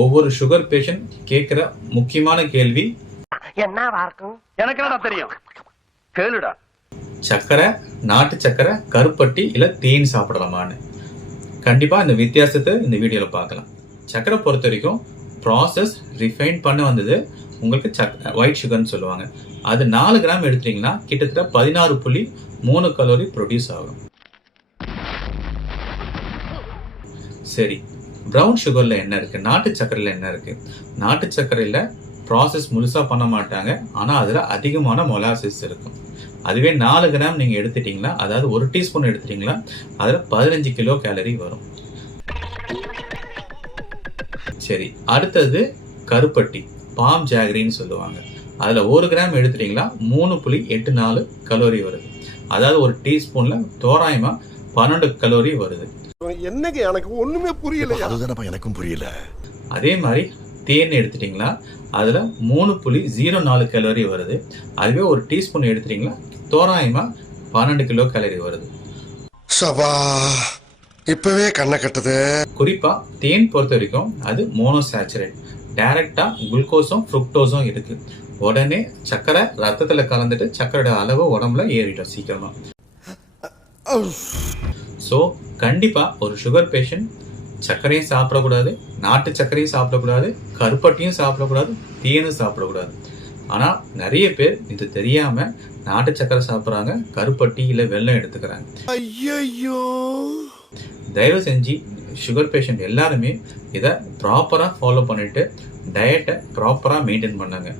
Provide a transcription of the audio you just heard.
ஒவ்வொரு sugar patient கேட்குற முக்கியமான கேள்வி. எனக்கு என்னடா தெரியும்? கேளுடா. சக்கரை நாட்டு சக்கரை கருப்பட்டி இல்லை தேன் சாப்பிடலாமான்னு. கண்டிப்பாக இந்த வித்தியாசத்தை இந்த வீடியோவில் பார்க்கலாம். சக்கரை பொறுத்த வரைக்கும் ப்ராசஸ் ரிஃபைன் பண்ண வந்தது உங்களுக்கு சக் ஒயிட் சுகர்னு சொல்லுவாங்க. அது நாலு கிராம் எடுத்தீங்கன்னா கிட்டத்தட்ட பதினாறு புள்ளி மூணு கலோரி ப்ரொடியூஸ் ஆகும். சரி ப்ரௌன் சுகரில் என்ன இருக்குது நாட்டு சர்க்கரையில் என்ன இருக்குது நாட்டு சர்க்கரையில் ப்ராசஸ் முழுசாக பண்ண மாட்டாங்க. ஆனால் அதில் அதிகமான மொலாசிஸ் இருக்கும். அதுவே நாலு கிராம் நீங்கள் எடுத்துட்டிங்களா? அதாவது ஒரு டீஸ்பூன் எடுத்துட்டிங்களா? அதில் பதினஞ்சு கிலோ கேலரி வரும். சரி அடுத்தது கருப்பட்டி. பாம் ஜாகரின்னு சொல்லுவாங்க. அதில் ஒரு கிராம் எடுத்துட்டிங்களா? மூணு புள்ளி எட்டு நாலு கலோரி வருது. அதாவது ஒரு டீஸ்பூனில் தோராயமாக பன்னெண்டு கலோரி வருது. என்னங்க எனக்கு ஒண்ணுமே புரியலையா? அதுதானப்பா எனக்கும் புரியல. அதே மாதிரி தேன் எடுத்துட்டிங்களா? அதில் மூணு புள்ளி ஜீரோ நாலு கலோரி வருது. அதுவே ஒரு டீஸ்பூன் எடுத்துட்டிங்களா? தோராயமாக பன்னெண்டு கிலோ கேலரி வருது. சபா இப்பவே கண்ணை கட்டுது. குறிப்பாக தேன் பொறுத்த வரைக்கும் அது மோனோசாச்சுரேட் டைரெக்டாக குளுக்கோஸும் ஃப்ருக்டோஸும் இருக்குது உடனே சர்க்கரை ரத்தத்தில் கலந்துட்டு சர்க்கரையோட அளவு உடம்புல ஏறிடும் சீக்கிரமாக ஸோ கண்டிப்பாக ஒரு சுகர் பேஷண்ட் சர்க்கரையும் சாப்பிடக்கூடாது நாட்டு சர்க்கரையும் சாப்பிடக்கூடாது கருப்பட்டியும் சாப்பிடக்கூடாது தேனும் சாப்பிடக்கூடாது. ஆனால் நிறைய பேர் இது தெரியாமல் நாட்டு சர்க்கரை சாப்பிட்றாங்க கருப்பட்டி இல்லை வெல்லம் எடுத்துக்கிறாங்க. ஐயோ தயவு செஞ்சு சுகர் பேஷண்ட் எல்லாருமே இதை ப்ராப்பராக ஃபாலோ பண்ணிட்டு டயட்டை ப்ராப்பராக மெயின்டைன் பண்ணாங்க.